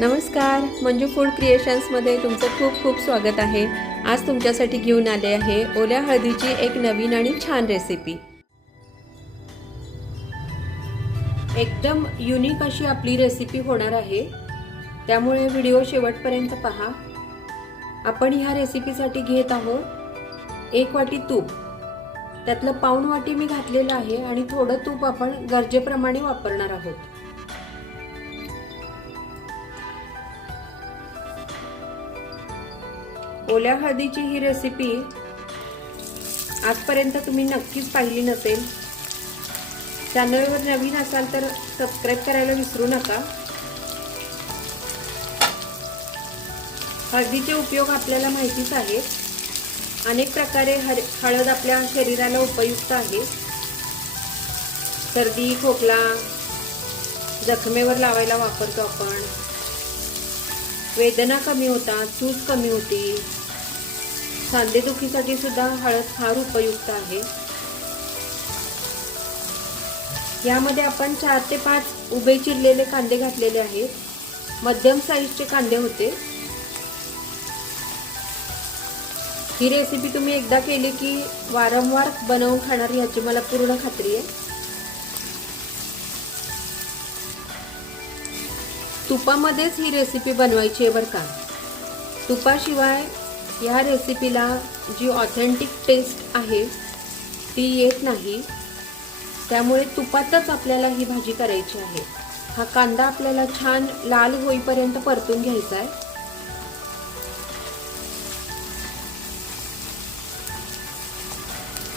नमस्कार मंजू फूड क्रिएशन्समध्ये तुमचं खूप खूप स्वागत आहे. आज तुमच्यासाठी घेऊन आले आहे ओल्या हळदीची एक नवीन आणि छान रेसिपी एकदम युनिक अशी आपली रेसिपी होणार आहे. त्यामुळे व्हिडिओ शेवटपर्यंत पहा. आपण ह्या रेसिपीसाठी घेत आहोत एक वाटी तूप. त्यातलं पाऊण वाटी मी घातलेलं आहे आणि थोडं तूप आपण गरजेप्रमाणे वापरणार आहोत. ओल्या हळदीची ही रेसिपी आजपर्यंत तुम्ही नक्कीच पाहिली नसेल. चॅनलवर नवीन असाल तर सबस्क्राईब करायला विसरू नका. हळदीचे उपयोग आपल्याला माहितीच आहेत. अनेक प्रकारे हर हळद आपल्या शरीराला उपयुक्त आहे. सर्दी खोकला जखमेवर लावायला वापरतो आपण. वेदना कमी होतात चूस कमी होती सांधेदुखीसाठी सुद्धा हळद फार उपयुक्त आहे. यामध्ये आपण चार ते पाच उभे चिरलेले कांदे घातलेले आहेत. मध्यम साईजचे कांदे होते. ही रेसिपी तुम्ही एकदा केली की वारंवार बनवून खाणार याची मला पूर्ण खात्री आहे. तुपामध्येच ही रेसिपी बनवायची आहे बरं का. तुपाशिवाय ह्या रेसिपीला जी ऑथेंटिक टेस्ट आहे ती येत नाही. त्यामुळे तुपातच आपल्याला ही भाजी करायची आहे. हा कांदा आपल्याला छान लाल होईपर्यंत परतून घ्यायचा आहे.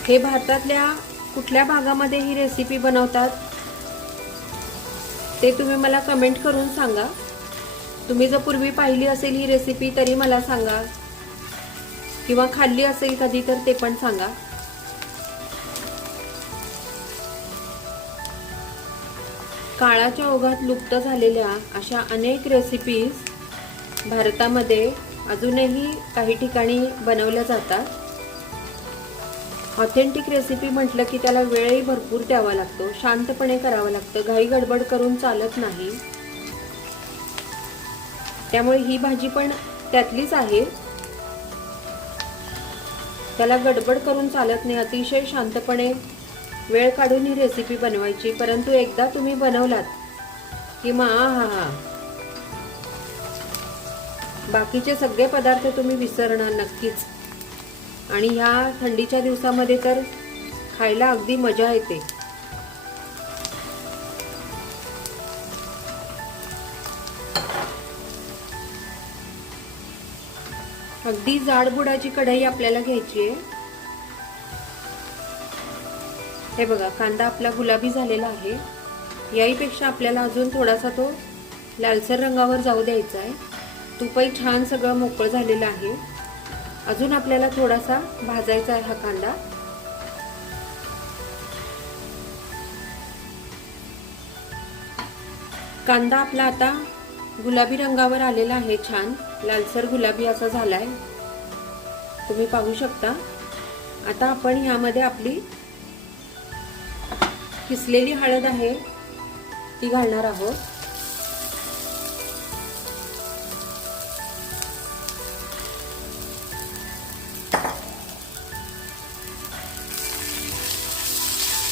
हे भारतातल्या कुठल्या भागामध्ये ही रेसिपी बनवतात ते तुम्ही मला कमेंट करून सांगा. तुम्ही जर पूर्वी पाहिली असेल ही रेसिपी तरी मला सांगा. किंवा खाल्ली असेल कधी तर ते पण सांगा. काळाच्या ओघात लुप्त झालेल्या अशा अनेक रेसिपीज भारतामध्ये अजूनही काही ठिकाणी बनवल्या जातात. ऑथेंटिक रेसिपी म्हटलं की त्याला वेळही भरपूर द्यावा लागतो शांतपणे करावं लागतं घाई गडबड करून चालत नाही. त्यामुळे ही भाजी पण त्यातलीच आहे. त्याला गडबड करून चालत नाही अतिशय शांतपणे वेळ काढून ही रेसिपी बनवायची. परंतु एकदा तुम्ही बनवलात की मग हा हा. बाकीचे सगळे पदार्थ तुम्ही विसरणार नक्कीच. आणि ह्या थंडीच्या दिवसामध्ये तर खायला अगदी मजा येते. अगदी जाडबुडाची कढई आपल्याला घ्यायची आहे. हे बघा कांदा आपला गुलाबी झालेला आहे. याहीपेक्षा आपल्याला अजून थोडासा तो लालसर रंगावर जाऊ द्यायचा आहे. तुपही छान सगळं मोकळं झालेलं आहे. अजून आपल्याला थोडासा भाजायचा आहे हा कांदा. कांदा आपला आता गुलाबी रंगावर आलेला आहे छान. लालसर गुलाबी असा झाला आहे तुम्ही पाहू शकता. आता आपण ह्यामध्ये आपली किसलेली हळद आहे ती घालणार आहोत.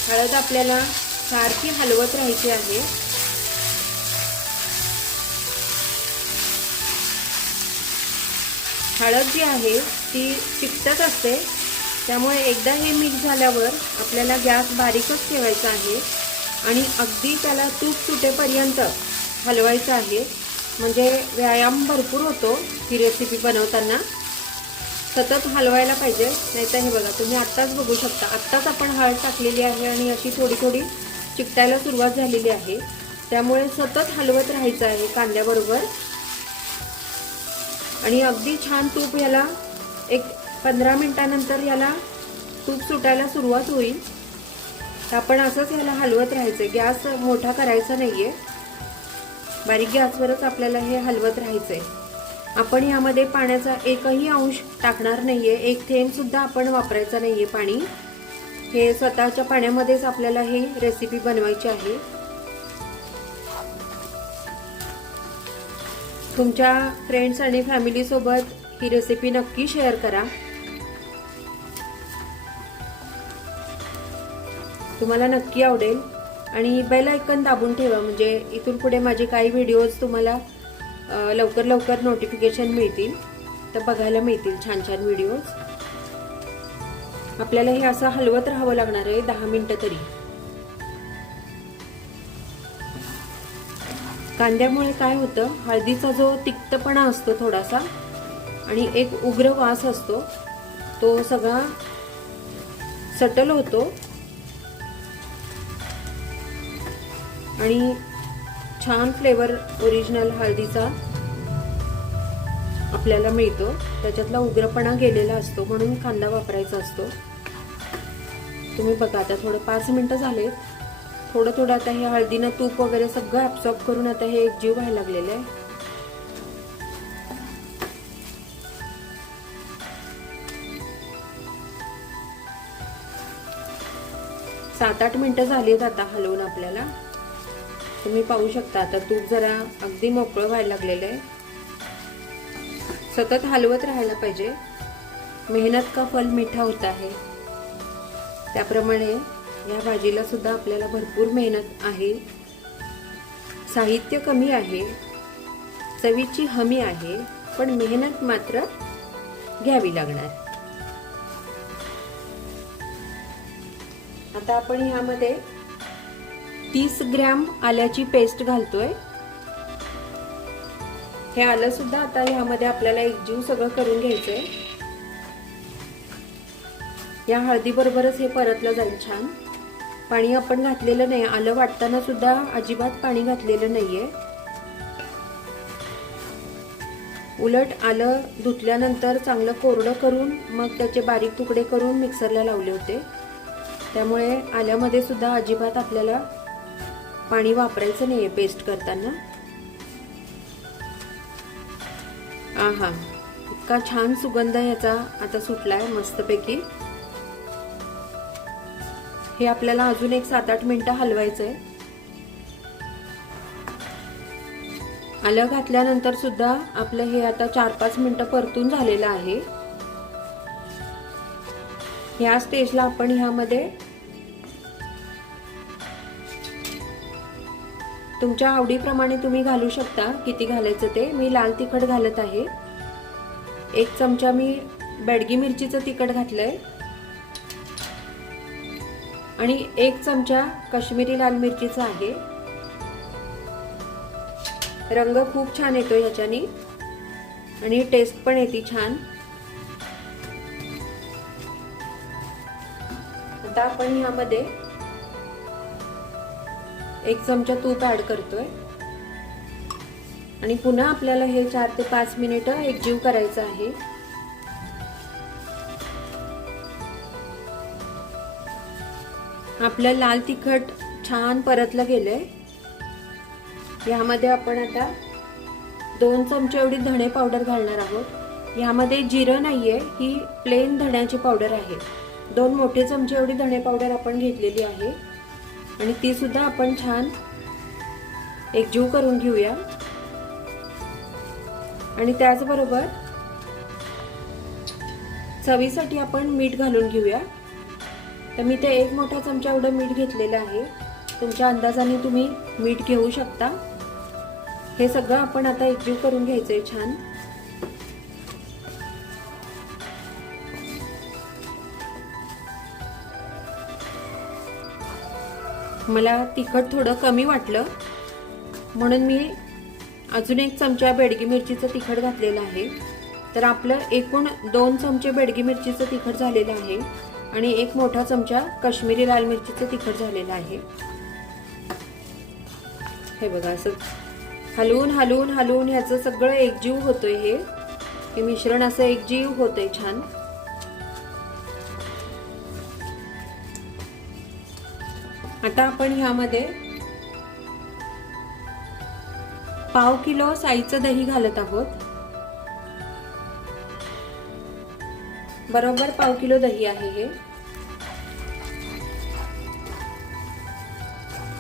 हळद आपल्याला सारखी हलवत राहायची आहे. हळद जी आहे ती चिकटत असते. त्यामुळे एकदा हे मिक्स झाल्यावर आपल्याला गॅस बारीकच ठेवायचा आहे आणि अगदी त्याला तूप सुटेपर्यंत हलवायचं आहे. म्हणजे व्यायाम भरपूर होतो ही रेसिपी बनवताना. सतत हलवायला पाहिजे नाहीतर हे बघा तुम्ही आत्ताच बघू शकता. आत्ताच आपण हळद टाकलेली आहे आणि अशी थोडी थोडी चिकटायला सुरुवात झालेली आहे. त्यामुळे सतत हलवत राहायचं आहे कांद्याबरोबर. आणि अगदी छान तूप ह्याला एक पंधरा मिनटानंतर ह्याला तूप सुटायला सुरुवात होईल. तर आपण असंच ह्याला हलवत राहायचं. गॅस मोठा करायचा नाही आहे बारीक गॅसवरच आपल्याला हे हलवत राहायचंय. आपण यामध्ये पाण्याचा एकही अंश टाकणार नाही आहे एक थेंबसुद्धा आपण वापरायचा आहे पाणी. हे स्वतःच्या पाण्यामध्येच आपल्याला ही रेसिपी बनवायची आहे. तुमच्या फ्रेंड्स आणि फॅमिलीसोबत ही रेसिपी नक्की शेअर करा. तुम्हाला नक्की आवडेल. आणि बेल ऐकन दाबून ठेवा म्हणजे इथून पुढे माझे काही व्हिडिओज तुम्हाला लवकर लवकर नोटिफिकेशन मिळतील. तर बघायला मिळतील छान छान व्हिडिओज आपल्याला हे असं हलवत राहावं लागणार आहे दहा मिनटं तरी. कांद्यामुळे काय होतं हळदीचा जो तिक्तपणा असतो थोडासा आणि एक उग्र वास असतो तो सगळा सटल होतो. आणि छान फ्लेवर ओरिजिनल हळदीचा आपल्याला मिळतो. त्याच्यातला उग्रपणा गेलेला असतो म्हणून कांदा वापरायचा असतो. तुम्ही बघा आता थोडं पाच मिनटं झाले थोडं थोडं आता हे हळदीनं तूप वगैरे सगळं ॲब्सॉर्ब करून आता हे एकजीव व्हायला लागलेलं आहे. सात आठ मिनटं झाली आहेत आता हलवून आपल्याला. तुम्ही पाहू शकता आता तूप जरा अगदी मोकळं व्हायला लागलेलं आहे. सतत हलवत राहायला पाहिजे. मेहनत का फल मिठा होता आहे? त्याप्रमाणे या भाजीला सुद्धा आपल्याला भरपूर मेहनत आहे. साहित्य कमी आहे. चवीची हमी आहे. पण मेहनत मात्र घ्यावी लागणार. आता आपण ह्यामध्ये तीस ग्रॅम आल्याची पेस्ट घालतोय. हे आलं सुद्धा आता ह्यामध्ये आपल्याला एक जीव सगळं करून घ्यायचंय. या हळदी बरोबरच हे परतलं जाईल छान. पाणी आपण घातलेलं नाही. आलं वाटताना सुद्धा अजिबात पाणी घातलेलं नाहीये. उलट आलं धुतल्यानंतर चांगलं कोरडं करून मग त्याचे बारीक तुकडे करून मिक्सरला लावले होते. त्यामुळे आल्यामध्ये सुद्धा अजिबात आपल्याला पाणी वापरायचं नाही आहे पेस्ट करताना. आहा इतका छान सुगंध याचा आता सुटलाय मस्तपैकी. हे आपल्याला अजून एक सात आठ मिनटं हलवायचं आहे आलं घातल्यानंतर सुद्धा आपलं हे आता चार पाच मिनटं परतून झालेलं आहे. ह्या स्टेजला आपण ह्यामध्ये तुमच्या आवडीप्रमाणे तुम्ही घालू शकता. किती घालायचं ते? मी लाल तिखट घालत आहे. एक चमचा मी बेडगी मिरचीचं तिखट घातलं आहे आणि एक चमचा काश्मीरी लाल मिरचीचा आहे. रंग खूप छान येतो ह्याच्याने. आणि टेस्ट पण येते छान. आता आपण ह्यामध्ये एक चमचा तूप ऍड करतोय. आणि पुन्हा आपल्याला हे चार ते पाच मिनिटं एकजीव करायचं आहे. आपलं लाल तिखट छान परतलं गेलंय. यामध्ये आपण आता दोन चमचे एवढी धणे पावडर घालणार आहोत. यामध्ये जिरं नाहीये ही प्लेन धण्याची पावडर आहे. दोन मोठे चमचे एवढी धणे पावडर आपण घेतलेली आहे. आणि ती सुद्धा आपण छान एकजीव करून घेऊया. आणि त्याचबरोबर चवीसाठी आपण मीठ घालून घेऊया. तर मी ते एक मोठा चमचा एवढं मीठ घेतलेलं आहे. तुमच्या अंदाजाने तुम्ही मीठ घेऊ शकता. हे सगळं आपण आता एकजीव करून घ्यायचंय छान. मला तिखट थोडं कमी वाटलं. म्हणून मी अजून एक चमचा बेडगी मिरचीचं तिखट घातलेलं आहे. तर आपलं एकूण दोन चमचे बेडगी मिरचीचं तिखट झालेलं आहे आणि एक मोठा चमचा काश्मीरी लाल मिरचीचं तिखट झालेलं आहे. हे बघा असं हलवून हलवून हलवून ह्याचं सगळं एकजीव होतंय हे. हे मिश्रण असं एकजीव होतंय छान. आता आपण ह्यामध्ये पाव किलो साईचं दही घालत आहोत. बरोबर पाव किलो दही आहे हे.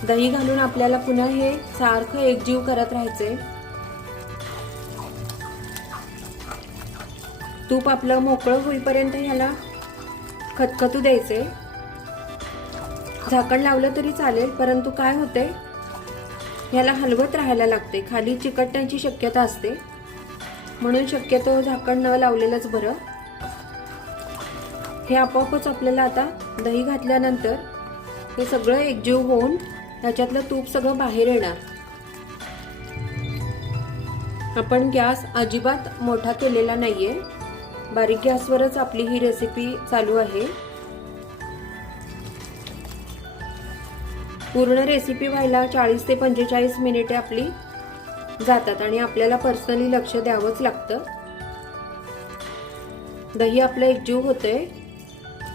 दही घालून आपल्याला पुन्हा हे सारखं एकजीव करत राहायचंय. तूप आपलं मोकळं होईपर्यंत ह्याला खतखतू द्यायचे झाकण लावलं तरी चालेल परंतु काय होते ह्याला हलवत राहायला लागते खाली चिकटण्याची शक्यता असते. म्हणून शक्यतो झाकण न लावलेलंच बरं. हे आपोआपच आपल्याला आता दही घातल्यानंतर हे सगळं एकजीव होऊन ह्याच्यातलं तूप सगळं बाहेर येणार. आपण गॅस अजिबात मोठा केलेला नाही आहे बारीक गॅसवरच आपली ही रेसिपी चालू आहे. पूर्ण रेसिपी व्हायला चाळीस ते पंचेचाळीस मिनिटे आपली जातात आणि आपल्याला पर्सनली लक्ष द्यावंच लागतं. दही आपलं एकजीव होतंय.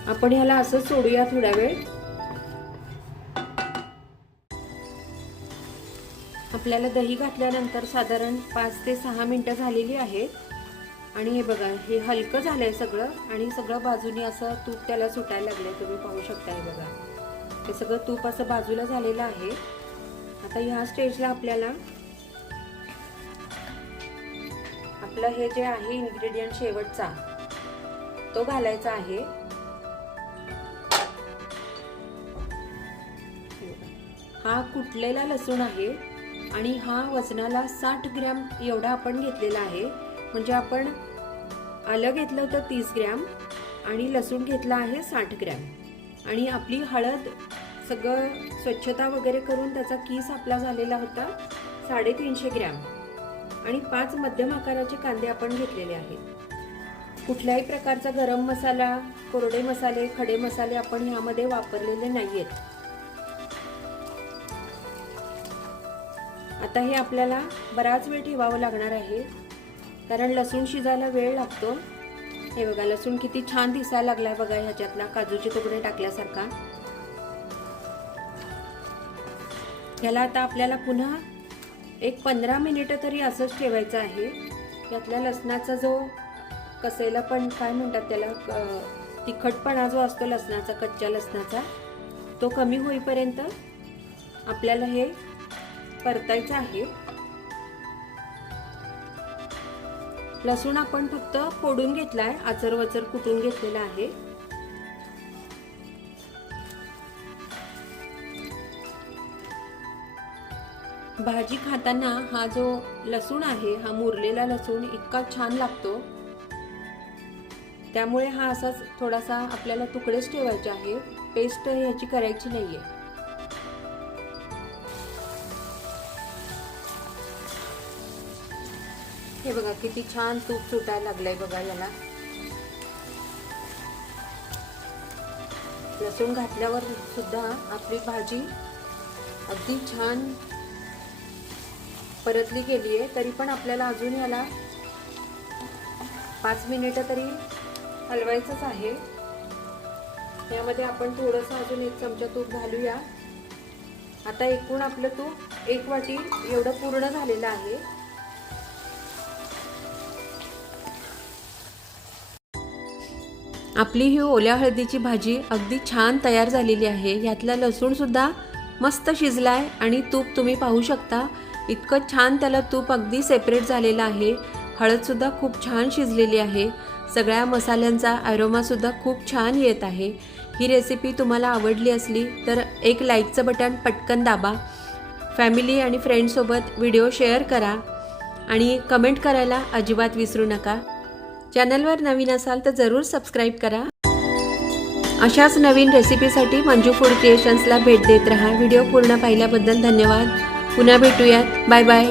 आपण ह्याला असं सोडूया थोड्या वेळ. आपल्याला दही घातल्यानंतर साधारण पाच ते सहा मिनटं झालेली आहेत आणि हे बघा हे हलकं झालंय सगळं आणि सगळं बाजूनी असं तूप त्याला सुटायला लागलंय. तुम्ही पाहू शकता हे बघा. हे सगळं तूप असं बाजूला झालेलं आहे. आता ह्या स्टेजला आपल्याला आपलं हे जे आहे इन्ग्रेडियंट शेवटचा तो घालायचा आहे. हा कुटलेला लसूण आहे आणि हा वजनाला साठ ग्रॅम एवढा आपण घेतलेला आहे. म्हणजे आपण आलं घेतलं होतं तीस ग्रॅम आणि लसूण घेतला आहे साठ ग्रॅम. आणि आपली हळद सगळं स्वच्छता वगैरे करून त्याचा कीस आपला झालेला होता साडेतीनशे ग्रॅम. आणि पाच मध्यम आकाराचे कांदे आपण घेतलेले आहेत. कुठल्याही प्रकारचा गरम मसाला कोरडे मसाले खडे मसाले आपण ह्यामध्ये वापरलेले नाही आहेत आता हे आपल्याला बराच वेळ ठेवावं लागणार आहे. कारण लसूण शिजायला वेळ लागतो. हे बघा लसूण किती छान दिसायला लागला बघा ह्याच्यातला काजूचे तुकडे टाकल्यासारखा. ह्याला आता आपल्याला पुन्हा एक पंधरा मिनिटं तरी असंच ठेवायचं आहे. यातल्या लसणाचा जो कसेला पण काय म्हणतात त्याला क- तिखटपणा जो असतो लसणाचा कच्च्या लसणाचा तो कमी होईपर्यंत आपल्याला हे परतायचं आहे. लसूण आपण फक्त फोडून घेतलाय आचर वचर कुटून घेतलेला आहे. भाजी खाताना हा जो लसूण आहे हा मुरलेला लसूण इतका छान लागतो. त्यामुळे हा असाच थोडासा आपल्याला तुकडेच ठेवायचे आहे. पेस्ट ह्याची करायची नाहीये. हे बघा किती छान तूप सुटायला लागलंय बघा याला. लसूण घातल्यावर सुद्धा आपली भाजी अगदी छान परतली गेली आहे तरी पण आपल्याला अजून याला पाच मिनिटं तरी हलवायचंच आहे. यामध्ये आपण थोडंसं अजून एक चमचा तूप घालूया. आता एकूण आपलं तूप एक वाटी एवढं पूर्ण झालेलं आहे. आपली ही ओल्या हळदीची भाजी अगदी छान तयार झालेली आहे. यातला लसूणसुद्धा मस्त शिजला आहे आणि तूप तुम्ही पाहू शकता. इतकं छान त्याला तूप अगदी सेपरेट झालेलं आहे. हळदसुद्धा खूप छान शिजलेली आहे. सगळ्या मसाल्यांचा ॲरोमासुद्धा खूप छान येत आहे. ही रेसिपी तुम्हाला आवडली असली तर एक लाईकचं बटन पटकन दाबा. फॅमिली आणि फ्रेंडसोबत व्हिडिओ शेअर करा. आणि कमेंट करायला अजिबात विसरू नका. चॅनलवर नवीन असाल तर जरूर सबस्क्राईब करा. अशाच नवीन रेसिपीसाठी मंजू फूड क्रिएशन्सला भेट देत राहा. व्हिडिओ पूर्ण पाहिल्याबद्दल धन्यवाद. पुन्हा भेटूयात. Bye bye